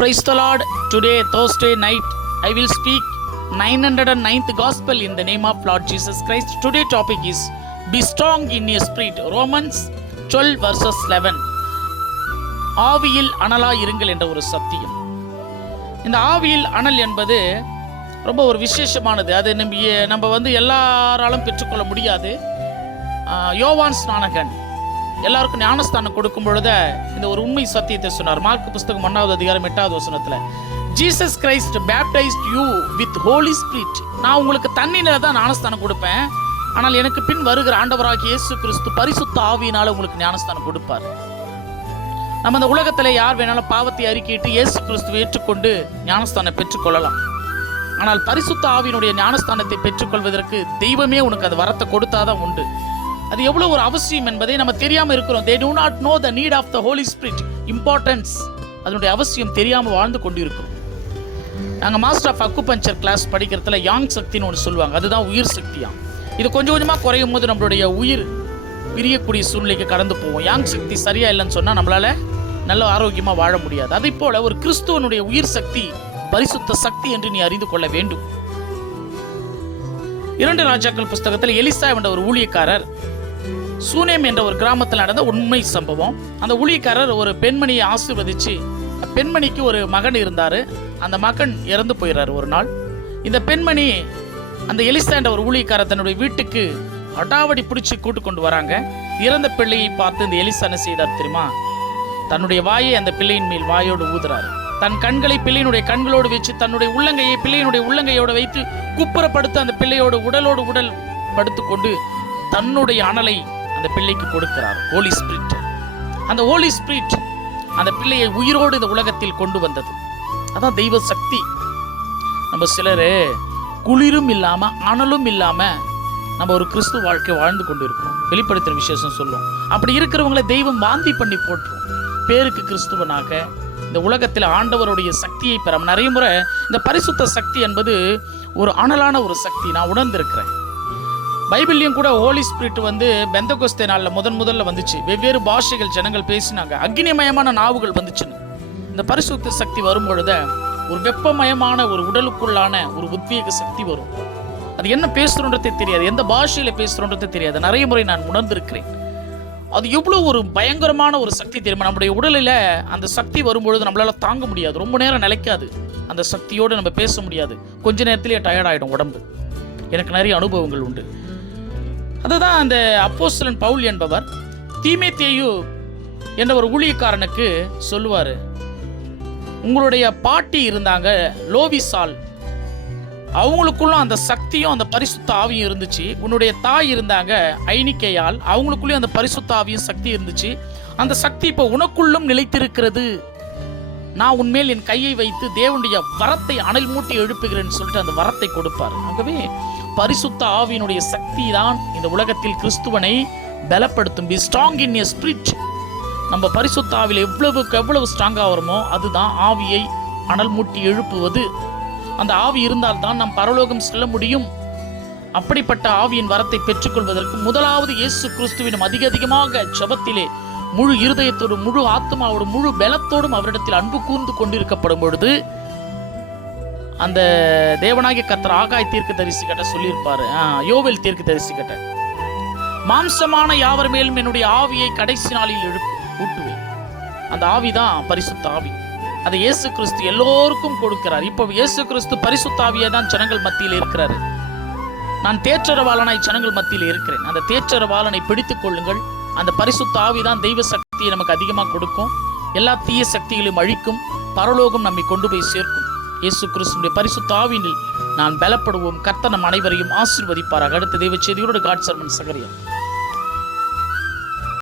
Praise the Lord. Today, Thursday night, I will speak 909th Gospel in the name of Lord Jesus Christ. Today topic is Be strong in your spirit. Romans 12 verses 11. ஆவியில் அனலா இருங்கள் என்ற ஒரு சத்தியம். இந்த ஆவியில் அனல் என்பது ரொம்ப ஒரு விசேஷமானது. அது நம்ம எல்லாராலும் பெற்றுக்கொள்ள முடியாது. யோவான் ஸ்நானகன் எல்லாருக்கும் ஞானஸ்தானம் கொடுக்கும் பொழுது இந்த ஒரு உண்மை சத்தியத்தை சொன்னார். மார்க் புஸ்தகம் 1வது அதிகாரம் 8வது வசனத்துல, Jesus Christ baptised you with Holy Spirit. நான் உங்களுக்கு தண்ணீர்ல தான் ஞானஸ்தானம் கொடுப்பேன், ஆனால் எனக்கு பின் வருகிற ஆண்டவராகிய இயேசு கிறிஸ்து பரிசுத்த ஆவியினால உங்களுக்கு ஞானஸ்தானம் கொடுப்பார். நம்ம இந்த உலகத்துல யார் வேணாலும் பாவத்தை அறிக்கையிட்டு இயேசு கிறிஸ்துவை ஏற்றுக்கொண்டு ஞானஸ்தானம் பெற்றுக்கொள்ளலாம். ஆனால் பரிசுத்த ஆவியினுடைய ஞானஸ்தானத்தை பெற்றுக்கொள்வதற்கு தெய்வமே உனக்கு அது வரத்தை கொடுத்தாதான் உண்டு. அது எவ்வளவு ஒரு அவசியம் என்பதை நம்ம தெரியாம இருக்கிறோம். They do not know the need of the Holy Spirit, importance. அதனுடைய அவசியம் தெரியாம வாழ்ந்து கொண்டிருக்கிறோம். நாங்க மாஸ்டர் ஆஃப் அக்குபஞ்சர் கிளாஸ் படிக்கிறதுல யாங் சக்தின்னு ஒன்று சொல்லுவாங்க. அதுதான் உயிர் சக்தியா. இது கொஞ்சம் கொஞ்சமா குறையும் போது நம்மளுடைய உயிர் பிரியக்கூடிய சூழ்நிலைக்கு கடந்து போவோம். யாங் சக்தி சரியா இல்லைன்னு சொன்னா நம்மளால நல்ல ஆரோக்கியமா வாழ முடியாது. அதே போல ஒரு கிறிஸ்துவனுடைய உயிர் சக்தி பரிசுத்த சக்தி என்று நீ அறிந்து கொள்ள வேண்டும். 2 ராஜாக்கள் புஸ்தகத்தில் எலிசா என்ற ஒரு ஊழியக்காரர், சூனேம் என்ற ஒரு கிராமத்தில் நடந்த உண்மை சம்பவம். அந்த ஊழியக்காரர் ஒரு பெண்மணியை ஆசீர்வதிச்சு, பெண்மணிக்கு ஒரு மகன் இருந்தாரு. அந்த மகன் இறந்து போயிடுறாரு ஒரு நாள். இந்த பெண்மணி அந்த எலிசா என்ற ஒரு ஊழியக்காரர் தன்னுடைய வீட்டுக்கு அடாவடி பிடிச்சி கூட்டு கொண்டு வராங்க. இறந்த பிள்ளையை பார்த்து இந்த எலிசா என்ன செய்தார் தெரியுமா? தன்னுடைய வாயை அந்த பிள்ளையின் மேல் வாயோடு ஊதுறாரு. தன் கண்களை பிள்ளையினுடைய கண்களோடு வச்சு தன்னுடைய உள்ளங்கையை பிள்ளையினுடைய உள்ளங்கையோடு வைத்து குப்புறப்படுத்த அந்த பிள்ளையோடு உடலோடு உடல் படுத்துக்கொண்டு தன்னுடைய அனலை அந்த பிள்ளைக்கு கொடுக்கிறார். ஹோலி ஸ்பிரிட். அந்த ஹோலி ஸ்பிரிட் அந்த பிள்ளையை உயிரோடு இந்த உலகத்தில் கொண்டு வந்தது. அதான் தெய்வ சக்தி. நம்ம சிலர் குளிரும் இல்லாம அனலும் இல்லாம நம்ம ஒரு கிறிஸ்துவ வாழ்க்கை வாழ்ந்து கொண்டு இருக்கிறோம். வெளிப்படுத்துற விசேஷம் சொல்லும். அப்படி இருக்கிறவங்களை தெய்வம் வாந்தி பண்ணி போட்டுரும். பேருக்கு கிறிஸ்துவனாக இந்த உலகத்தில் ஆண்டவருடைய சக்தியை பெற நிறைய முறை இந்த பரிசுத்த சக்தி என்பது ஒரு அனலான ஒரு சக்தி நான் உணர்ந்திருக்கிறேன். பைபிள்லையும் கூட ஹோலி ஸ்பிரிட் பெந்தகோஸ்தே நாளில் முதல்ல வந்துச்சு. வெவ்வேறு பாஷைகள் ஜனங்கள் பேசினாங்க. அக்னிமயமான நாவுகள் வந்துச்சுன்னு. இந்த பரிசுத்த சக்தி வரும்பொழுது ஒரு வெப்பமயமான ஒரு உடலுக்குள்ளான ஒரு உத்வேக சக்தி வரும். அது என்ன பேசுறோன்றதே தெரியாது, எந்த பாஷையில பேசுறோன்றதே தெரியாது. நிறைய முறை நான் உணர்ந்திருக்கிறேன். அது எவ்வளவு ஒரு பயங்கரமான ஒரு சக்தி தெரியுமா? நம்முடைய உடலில் அந்த சக்தி வரும்பொழுது நம்மளால தாங்க முடியாது. ரொம்ப நேரம் நிலைக்காது. அந்த சக்தியோடு நம்ம பேச முடியாது. கொஞ்ச நேரத்திலேயே டயர்ட் ஆகிடும் உடம்பு. எனக்கு நிறைய அனுபவங்கள் உண்டு. அதுதான் அந்த அப்போஸ்தலன் பவுல் என்பவர் தீமோத்தேயு என்ற ஒரு ஊழியக்காரனுக்கு சொல்லுவார், உங்களுடைய பாட்டி இருந்தாங்க லோவிசால், அவங்களுக்குள்ளும் அந்த சக்தியும் அந்த பரிசுத்த ஆவியும் இருந்துச்சு. உன்னுடைய தாய் இருந்தாங்க ஐனிக்கையால், அவங்களுக்குள்ளேயும் அந்த பரிசுத்த ஆவியும் சக்தி இருந்துச்சு. அந்த சக்தி இப்போ உனக்குள்ளும் நிலைத்திருக்கிறது. நான் உன்மேல் என் கையை வைத்து தேவனுடைய வரத்தை அனல் மூட்டி எழுப்புகிறேன்னு சொல்லிட்டு அந்த வரத்தை கொடுப்பார். ஆகவே பரிசுத்த ஆவியினுடைய சக்தி தான் இந்த உலகத்தில் கிறிஸ்துவனை பலப்படுத்தும். Be strong in your spirit. நம்ம பரிசுத்த ஆவியில் எவ்வளவு ஸ்ட்ராங்காக வருமோ அதுதான் ஆவியை அனல் மூட்டி எழுப்புவது. அந்த ஆவி இருந்தால் தான் நாம் பரலோகம் செல்ல முடியும். அப்படிப்பட்ட ஆவியின் வரத்தை பெற்றுக்கொள்வதற்கு முதலாவது இயேசு கிறிஸ்துவினும் அதிகமாக ஜெபத்திலே முழு இருதயத்தோடு முழு ஆத்மாவோடு முழு பலத்தோடும் அவரிடத்தில் அன்பு கூர்ந்து கொண்டிருக்கப்படும் பொழுது அந்த தேவனாகிய கர்த்தர் ஆகாய் தீர்க்க தரிசி கிட்ட சொல்லியிருப்பாரு, யோவேல் தீர்க்க தரிசி கிட்ட, மாம்சமான யாவர் மேலும் என்னுடைய ஆவியை கடைசி நாளில் ஊட்டுவேன். அந்த ஆவிதான் பரிசுத்த ஆவி. அதை இயேசு கிறிஸ்து எல்லோருக்கும் கொடுக்கிறார். இப்போ இயேசு கிறிஸ்து பரிசுத்த ஆவியை தான் ஜனங்கள் மத்தியில் இருக்கிறாரு. நான் தேற்றரவாளனாய் ஜனங்கள் மத்தியில் இருக்கிறேன். அந்த தேற்றரவாளனை பிடித்துக் கொள்ளுங்கள். அந்த பரிசுத்த ஆவி தான் தெய்வ சக்தியை நமக்கு அதிகமாக கொடுக்கும். எல்லா தீய சக்திகளையும் அழிக்கும். பரலோகம் நம்மை கொண்டு போய் சேர்க்கும். இயேசு கிறிஸ்துவின் பரிசுத்த ஆவியில் நான் பலப்படுவோம். கர்த்தர் நம் அனைவரையும் ஆசீர்வதிப்பாராக. அடுத்த தெய்வ செய்தியோடு காட் சர்மன் சகரியா.